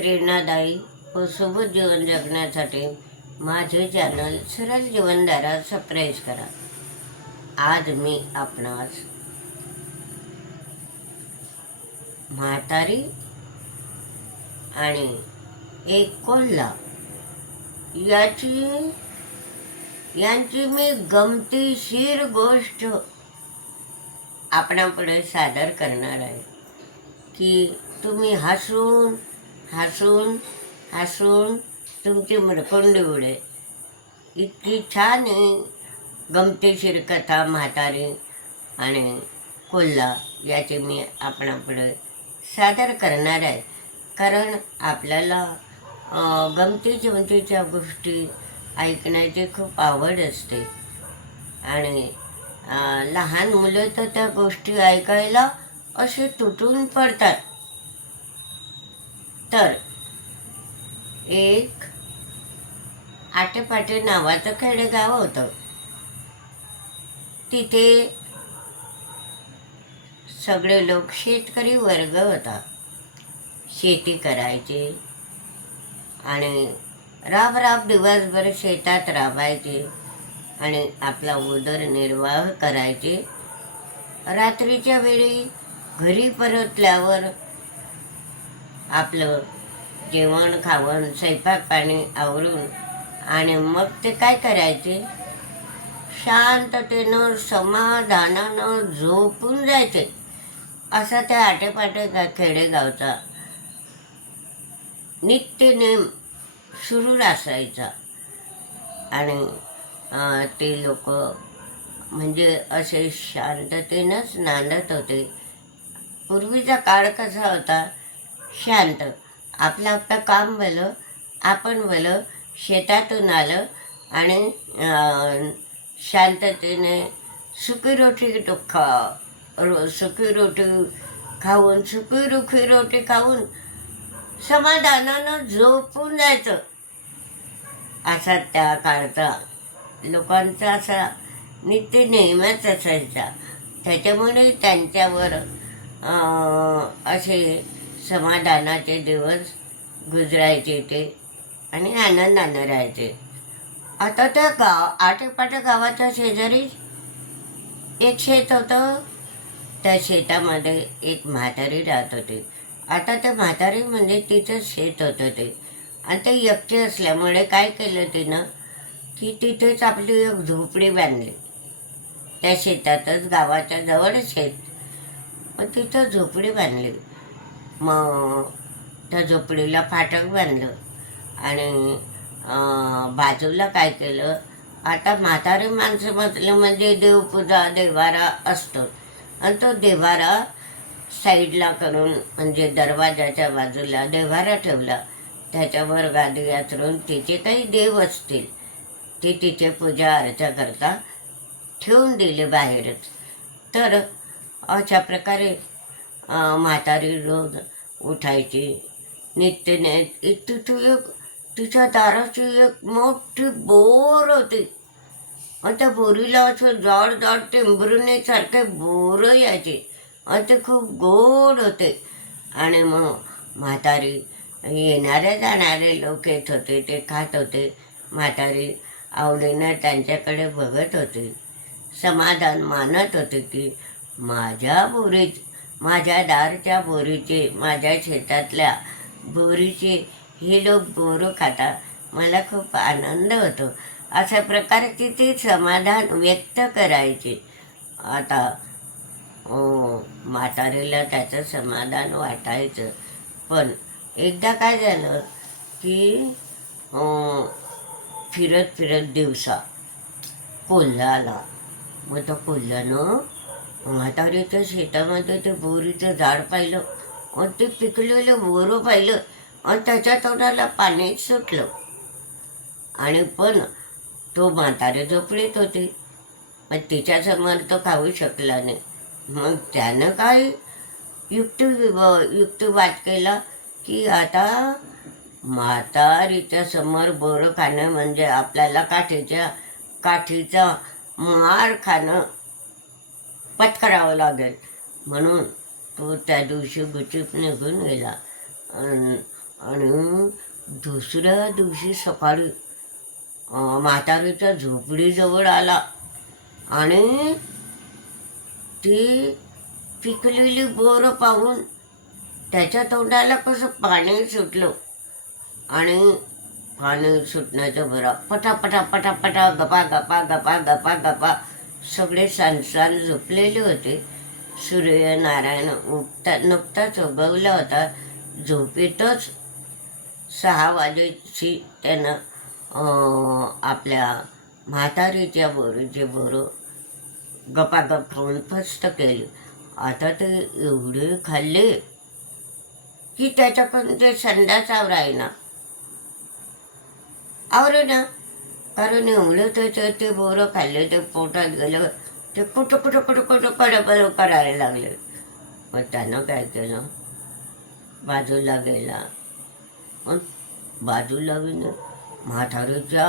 प्रेरणादायी व सोबत जीवन जगण्यासाठी माझे चॅनल सरळ जीवनधारा सबस्क्राईब करा. आज मी आपणास म्हातारी आणि एक कोल्हा याची यांची मी गमतीशीर गोष्ट आपणापुढे सादर करणार आहे. की तुम्ही हसून हसून हसून तुमची मुरकुंडी उडे. इतकी छान आहे गमतीशीर कथा म्हातारी आणि कोल्हा याची मी आपणापुढे सादर करणार आहे. कारण आपल्याला गमती जमतीच्या गोष्टी ऐकण्याची खूप आवड असते. आणि लहान मुलं तर त्या गोष्टी ऐकायला असे तुटून पडतात. तर एक आटेपाटे नावाचं खेडेगाव होतं. तिथे सगळे लोक शेतकरी वर्ग होता. शेती करायचे आणि राब राब दिवसभर शेतात राबायचे आणि आपला उदरनिर्वाह करायचे. रात्रीच्या वेळी घरी परतल्यावर आपलं जेवण खावण स्वयंपाक पाणी आवरून आणि मग ते काय करायचे? शांततेनं समाधानानं झोपून जायचे. असा त्या आटेपाटे गा खेडेगावचा नित्यनेम सुरू असायचा. आणि ते लोक म्हणजे असे शांततेनंच नांदत होते. पूर्वीचा काळ कसा होता? शांत. आपलं आपलं काम भलं आपण भलं शेतातून आलं आणि शांततेने सुकी रोटी खा. रो सुकी रोटी खाऊन सुकी रुखी रोटी खाऊन समाधानानं झोपून जायचं. असा त्या काळचा लोकांचा असा नित्य नेहमीच असायचा. त्याच्यामुळे त्यांच्यावर असे समाधानाचे दिवस गुजरायचे ते आणि आनंदानं राहायचे. आता त्या गाव आटेपाटे गावाच्या शेजारी एक शेत होतं. त्या शेतामध्ये एक म्हातारी राहत होती. आता त्या म्हातारी म्हणजे तिचं शेत होतं ते. आणि ते एकटे असल्यामुळे काय केलं तिनं? की तिथेच आपली एक झोपडी बांधली. त्या शेतातच गावाच्या जवळच शेत. मग तिथं झोपडी बांधली. मग त्या झोपडीला फाटक बांधलं आणि बाजूला काय केलं आता म्हातारी माणसं म्हटलं म्हणजे देवपूजा देवारा असतो. आणि तो देवारा साईडला करून म्हणजे दरवाजाच्या बाजूला देवारा ठेवला. त्याच्यावर गादी याचरून तिचे काही देव असतील ते तिचे पूजा अर्चा करता ठेवून दिले बाहेरच. तर अशा प्रकारे म्हातारी रोज उठायची. नित्यने तिथं एक तिच्या दाराची एक मोठी बोर होती. आणि त्या बोरीला असं जाड जाड टेंबरुणीसारखे बोरं यायचे. आणि ते खूप गोड होते. आणि मग म्हातारी येणारे जाणारे लोक येत होते ते खात होते. म्हातारी आवडीनं त्यांच्याकडे बघत होती. समाधान मानत होते की माझ्या बोरीत माझ्या दारच्या बोरीचे माझ्या शेतातल्या बोरीचे हे लोक बोरं खातात. मला खूप आनंद होतो. अशा प्रकारचे ते समाधान व्यक्त करायचे. आता म्हातारीला त्याचं समाधान वाटायचं. पण एकदा काय झालं की फिरत फिरत दिवसा कोल्हा आला मग तो कोल्ह्यानं म्हातारीच्या शेतामध्ये ते बोरीचं झाड पाहिलं आणि ते पिकलेलं बोरं पाहिलं आणि त्याच्या तोंडाला पाणी सुटलं. आणि पण तो म्हातारे झोपडीत होते. मग तिच्यासमोर तो खाऊ शकला नाही. मग त्यानं काय युक्ती युक्तिवाद केला की आता म्हातारीच्या समोर बोरं खाणं म्हणजे आपल्याला काठीच्या काठीचा मार खाणं पत्करावं लागेल. म्हणून तो त्या दिवशी गुचिप निघून गेला. आणि दुसऱ्या दिवशी सकाळी म्हातारीच्या झोपडीजवळ आला. आणि ती पिकलेली बोरं पाहून त्याच्या तोंडाला कसं पाणी सुटलं. आणि पाणी सुटण्याचं बरं पटा पटा पटा पटा गपा गपा गपा गपा गपा सगळे सांसान झोपलेले होते. सूर्यनारायण उठता नुकताच उभवला होता. झोपेतच सहा वाजेची त्यानं आपल्या म्हातारीच्या बोरीचे बोरं गपागप खाऊन फस्त केले. आता ते एवढे खाल्ले की त्याच्याकडून ते संडास आवरायना आवरे ना कारण एवढं त्याचं ते बोरं खाल्ले ते पोटात गेलं. ते कुठं कुठं कुठं कुठं कडं करायला लागले. मग त्यानं काय केलं? बाजूला गेला. मग बाजूला बी म्हातारीच्या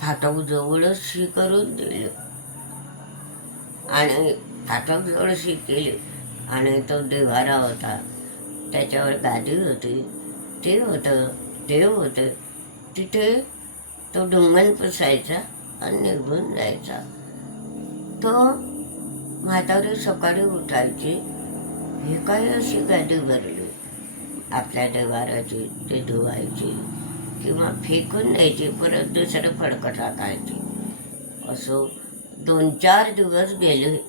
फाटकजवळच शी करून दिलं. आणि फाटकजवळ शी केली. आणि तो देवारा होता. त्याच्यावर गादी होती. ते होतं देव होतं. तिथे तो डुंगण पुसायचा आणि निघून जायचा. तो म्हातारी सकाळी उठायची. हे काही अशी गादी भरली? आपल्या देवाराची ते धुवायची किंवा फेकून द्यायची परत दुसरं फडकं टाकायची असं दोन चार दिवस गेले.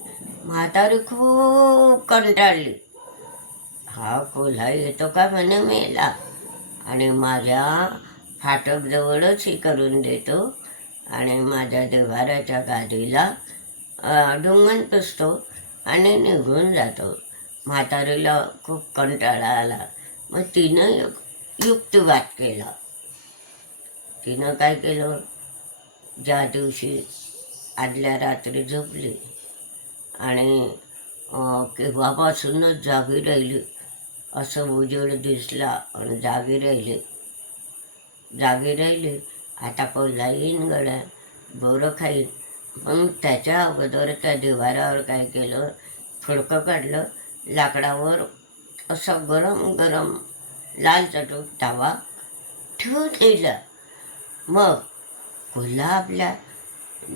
म्हातारी खूप कंटाळली. हा कोल्हा येतो का म्हणे मेला? आणि माझ्या फाटकजवळच हे करून देतो. आणि माझ्या देवाराच्या गादीला डोंगण पुसतो आणि निघून जातो. म्हातारीला खूप कंटाळा आला. मग तिनं युक युक्तिवाद केला. तिनं काय केलं? ज्या दिवशी आदल्या रात्री झोपली आणि केव्हापासूनच जागी राहिली असं उजेड दिसला आणि जागी राहिली जागी राहिली. आता पहिला येईन गड्या. बोरं खाईन. मग त्याच्या अगोदर त्या दिवारावर काय केलं? फडकं काढलं. लाकडावर असं गरम गरम लाल चटूक तवा ठेवून दिला मग कोल्हा आपल्या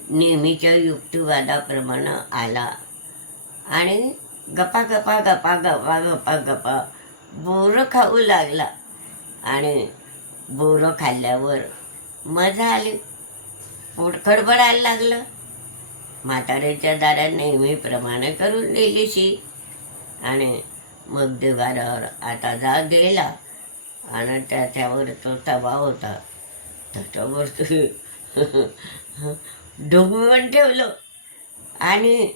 नेहमीच्या युक्तिवादाप्रमाणे आला आणि गपा गपा गपा गपा गपा गपा बोरं खाऊ लागला. आणि बोरं खाल्ल्यावर मजा आली. पोट खडबडायला लागलं. म्हाताऱ्याच्या दारात नेहमीप्रमाणे करून दिलीशी. आणि मग देवारावर आता जा गेला. आणि त्याच्यावर तो तवा होता. त्याच्यावर ते ठेवलं. आणि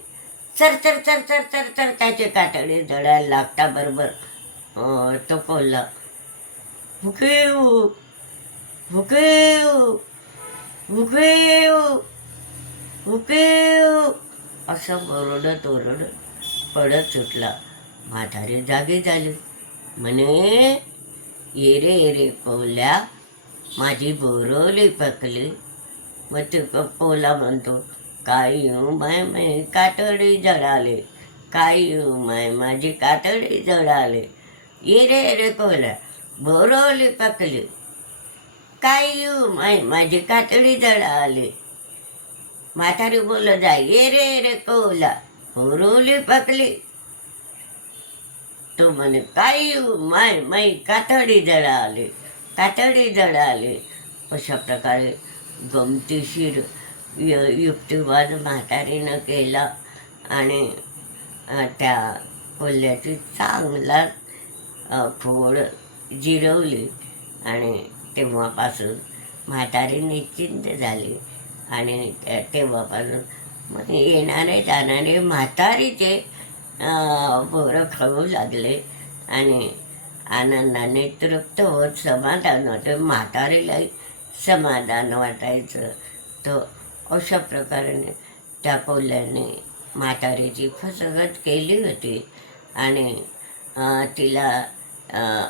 चर चर चर चर चर चर त्याचे कातडे जळायला लागता बरोबर. तो कोल्हा भुकेव भुकेव भुकेव भुकेव असं ओरडत ओरडत पडत सुटला. म्हातारी जागी झाली. म्हणे येरे येरे ये रे माझी बोरवली पकली. मग ते पोला म्हणतो काय येऊ माय माय कातडी जळाले. काय येऊ माय माझी कातडी जळाले. येरे येरे पोल्या भोरवली पकली. काय येऊ माय माझी कातडी जळाले म्हातारी बोलत जा ये रे रे कोला. भोरवली पकली. तो म्हणे काय येऊ माय माई कातडी जळाले कातडी जळाले अशा प्रकारे गमतीशीर युक्तिवाद म्हातारीनं केला आणि त्या कोल्ह्याची चांगला फोड जिरवली आणि तेव्हापासून म्हातारी निश्चिंत झाली. आणि त्या- तेव्हापासून मग येणारे जाणारे म्हातारीचे पोरं खाऊ लागले आणि आनंदाने तृप्त होत समाधान होते. म्हातारीलाही समाधान वाटायचं. तो अशा प्रकारे त्या कोल्ह्याने म्हातारीची फसगत केली होती आणि तिला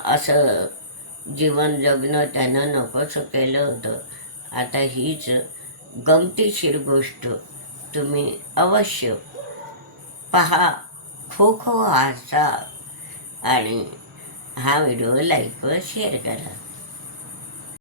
असं जीवन जगणं त्यानं नकोसं केलं होतं. आता हीच गमतीशीर गोष्ट तुम्ही अवश्य पहा. खो खो हसा आणि हा व्हिडिओ लाईक व शेअर करा.